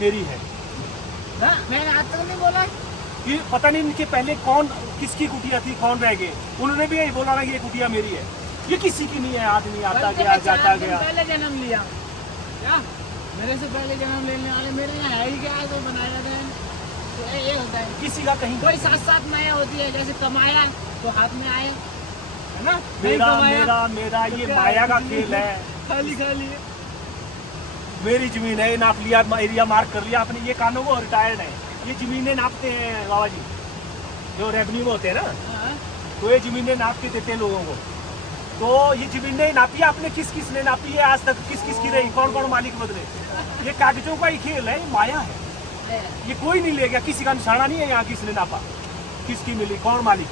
मेरी है। ना मैंने आज तक नहीं बोला ये पता नहीं इनके पहले कौन किसकी कुटिया थी, कौन रह गए, उन्होंने भी यही बोला ना ये कुटिया मेरी है। ये किसी की नहीं है, आदमी आता गया जाता गया। पहले जन्म लिया क्या, मेरे से पहले जन्म लेने वाले मेरे यहाँ है ही क्या है तो बनाया गया। तो ये होता है किसी का कहीं कोई साथ साथ माया होती है, जैसे कमाया तो हाथ में आए है ना, मेरा मेरा मेरा ये माया का खेल है। खाली खाली मेरी जमीन है, नाप लिया, एरिया मार्क कर लिया अपने। ये कानों को रिटायर्ड है, ये जमीनें नापते हैं बाबा जी, जो रेवेन्यू में होते हैं ना, तो ये जमीनें नाप के देते हैं लोगों को। तो ये जमीनें नापी आपने, किस किस ने नापी है आज तक, किस किस की रही, कौन कौन मालिक बदले। ये कागजों का ही खेल है, ये माया है। ये कोई नहीं ले गया, किसी का निशाना नहीं है यहाँ किसने नापा, किसकी मिली, कौन मालिक।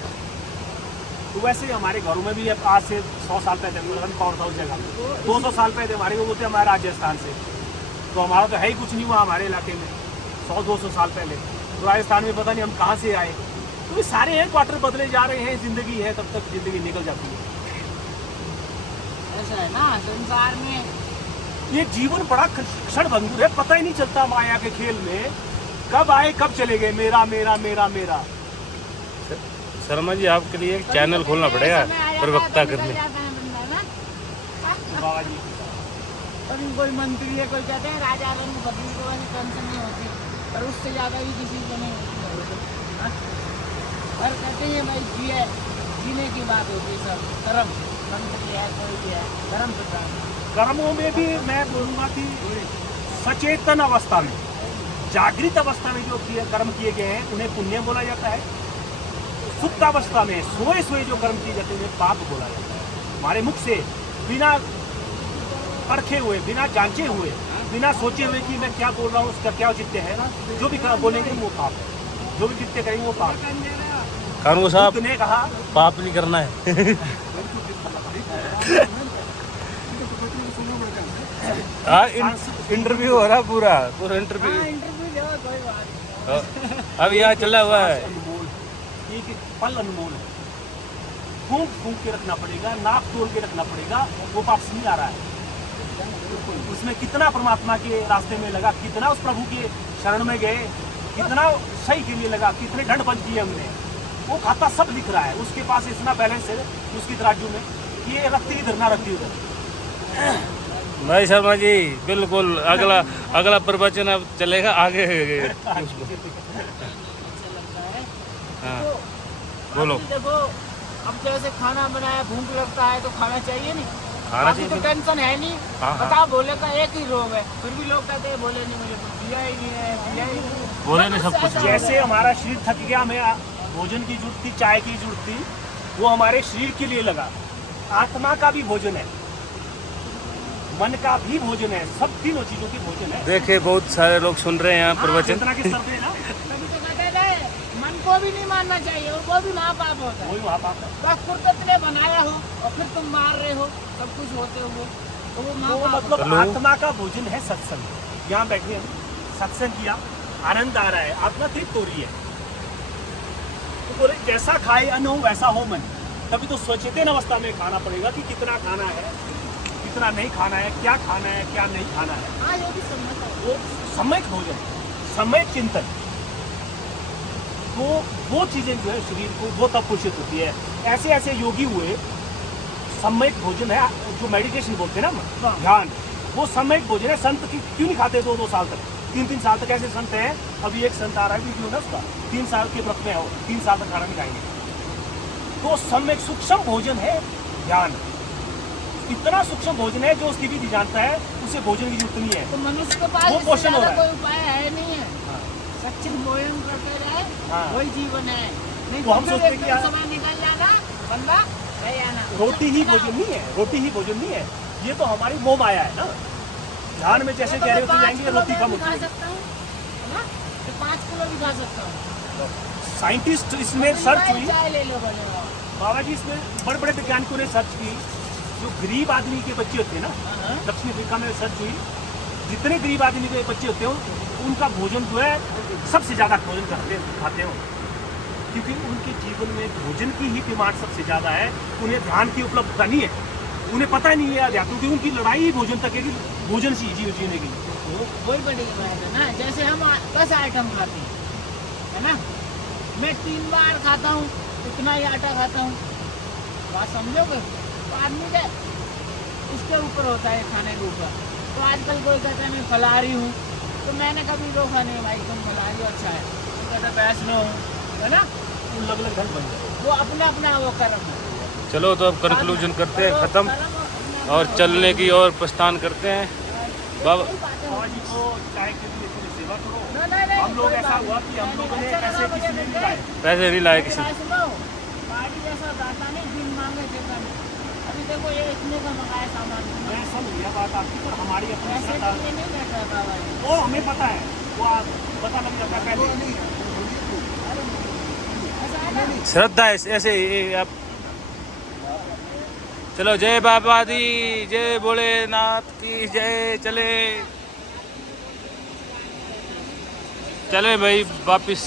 तो वैसे हमारे घरों में भी आज से 100 साल पहले, कौन था उस जगह में 200 साल पहले हमारे वो बोलते हैं हमारे राजस्थान से, तो हमारा तो है ही कुछ नहीं हुआ हमारे इलाके में 100-200 साल पहले। तो राजस्थान में पता नहीं हम कहाँ से आए। तो ये सारे हैं, क्वार्टर बदले जा रहे हैं, जिंदगी है तब तक जिंदगी निकल जाती है। ऐसा है ना संसार में, ये जीवन बड़ा क्षण भंगुर है, पता ही नहीं चलता माया के खेल में कब आए कब चले गए। मेरा मेरा मेरा मेरा। शर्मा जी आपके लिए एक चैनल खोलना पड़ेगा प्रवक्ता करने। बाबा जी कोई मंत्री है, कोई कहते हैं राजा रंग बदली को वैसे टेंशन नहीं होती, पर उससे ज्यादा भी किसी को नहीं होती। और कहते हैं भाई जीने की बात होती है, सब कर्म, मंत्री है कोई भी है, कर्म तो कर्मों में भी मैं बोलूँगा कि सचेतन अवस्था में, जागृत अवस्था में जो कर्म किए गए हैं उन्हें पुण्य बोला जाता है। सुप्त अवस्था में सोए सोए जो कर्म किए जाते हैं उन्हें पाप बोला जाता है। हमारे मुख से बिना परखे हुए, बिना जांचे हुए, बिना सोचे हुए कि मैं क्या बोल रहा हूँ उसका क्या औचित्य है, जो भी बोलेंगे वो पाप है, जो भी कृत्य करेंगे वो पाप है। कानून साहब ने कहा पाप नहीं करना है। इंटरव्यू हो रहा पूरा इंटरव्यू। इंटरव्यू लो, कोई बात अब यहाँ चला हुआ है। एक पल अनमोल है, फूंक फूंक के रखना पड़ेगा, नाप तोल के रखना पड़ेगा, वो वापस नहीं आ रहा है। उसमें कितना परमात्मा के रास्ते में लगा, कितना उस प्रभु के शरण में गए, कितना सही के लिए लगा, कितने दंड पंच किए हमने, वो खाता सब लिख रहा है। उसके पास इतना बैलेंस है उसकी तराजू में कि ये रखती इधर ना रखती उधर। भाई शर्मा जी बिल्कुल अगला प्रवचन अब चलेगा आगे। हाँ बोलो। देखो अब जैसे खाना बनाया, भूख लगता है तो खाना चाहिए नहीं, खाना चाहिए तो टेंशन है नहीं। हाँ। बताओ भोले का एक ही रोग है, फिर भी लोग कहते हैं भोले ने मुझे कुछ दिया ही नहीं है, दिया ही नहीं है। भोले ने सब कुछ। जैसे हमारा शरीर थक गया, हमें भोजन की जरूरत थी, चाय की जरूरत थी, वो हमारे शरीर के लिए लगा। आत्मा का भी भोजन है, मन का भी भोजन है, सब तीनों चीजों की भोजन है। देखिए बहुत सारे लोग सुन रहे हैं यहाँ प्रवचन। के स्तर पे ना तभी तो कहते हैं मन को भी नहीं मानना चाहिए, और वो भी महापाप होता है। वही वहाँ पाप है। बस कुदरत ने बनाया हो और फिर तुम मार रहे हो सब कुछ होते हुए, तो वो तो महापाप मतलब आत्मा का भोजन है सत्संग। यहाँ बैठे हम सत्संग किया, आनंद आ रहा है, आत्मा तृप्त हो रही है, तो बोले जैसा खाए अन्न हो वैसा हो मन। तभी तो सचेतन अवस्था में खाना पड़ेगा कि कितना खाना है, कितना नहीं खाना है, क्या खाना है, क्या नहीं खाना है। हाँ, ये भी सम्मत है। वो सम्यक भोजन, सम्यक चिंतन, तो वो चीजें जो है शरीर को वो तब पोषित होती है। ऐसे ऐसे योगी हुए, सम्यक भोजन है जो मेडिटेशन बोलते हैं ना, ध्यान, वो सम्यक भोजन है। संत की क्यों नहीं खाते 2-2 साल तक, 3-3 साल तक? ऐसे संत हैं, अभी एक संत आ रहा है वीडियो ना उसका, 3 साल के व्रत में हो, 3 साल तक खाना नहीं खाएंगे। तो सम्यक सूक्ष्म भोजन है ध्यान, इतना सूक्ष्म भोजन है जो उसकी विधि जानता है, उसे भोजन की जरूरत नहीं है। तो मनुष्य के पास वो पोषण हो रहा है। कोई उपाय है नहीं है। सच्चे भोजन करते रहे, वही जीवन है। नहीं तो हम सोचते हैं कि समय निकल जाना, बंदा नहीं आना। रोटी ही भोजन नहीं है, रोटी ही भोजन नहीं है, ये तो हमारी मोह माया है ना। ध्यान में जैसे कह रहे होते जाएंगे रोटी कम होती है, 5 किलो भी खा सकता हूँ। साइंटिस्ट इसमें सर्च हुई, चाय ले लो बोले बाबा जी इसमें बड़े बड़े वैज्ञानिकों ने सर्च की, जो गरीब आदमी के बच्चे होते हैं ना, दक्षिण अफ्रीका में सर्च हुई, जितने गरीब आदमी के बच्चे होते हैं उनका भोजन जो है सबसे ज़्यादा भोजन खाते हो, क्योंकि उनके जीवन में भोजन की ही डिमांड सबसे ज़्यादा है। उन्हें ध्यान की उपलब्धता नहीं है, उन्हें पता नहीं है, क्योंकि उनकी लड़ाई ही भोजन तक है कि भोजन से जीने की। वही बड़ी बात है ना। जैसे 10 आइटम खाते हैं, है ना। मैं 3 बार खाता हूँ, इतना ही आटा खाता हूँ, बात समझोगे। तो आदमी का इसके ऊपर होता है, खाने के ऊपर। तो आजकल कोई कहता है मैं फलाहारी हूँ, तो मैंने कभी रोका नहीं भाई, तुम फलाहारी हो, अच्छा है। कोई कहता है वैष्णव हूँ, है ना। अलग अलग ढंग बन जाए। वो अपना अपना वो कर्म है। चलो तो अब कंक्लूजन करते हैं ख़त्म और चलने की ओर प्रस्थान करते हैं। बाबा बाबा जी को चाय के लिए थोड़ी सेवा करो। नहीं, हम लोग ऐसा हुआ कि हम लोगों ने पैसे किसी ने नहीं लाए। पैसे नहीं लाए किसी ने। गाड़ी जैसा दाता नहीं, बिन मांगे देता नहीं। अभी देखो ये इतने का मंगाया सामान, मैं समझ गया बात आपकी, पर हमारी अपनी पैसे श्रद्धा, के लिए नहीं बैठा बाबा जी। वो हमें पता है, वो आप पता लग जाता है पहले। ऐसा है ना। श्रद्धा है ऐसे आप। चलो जय बाबा दी, जय भोलेनाथ की जय। चले भाई वापिस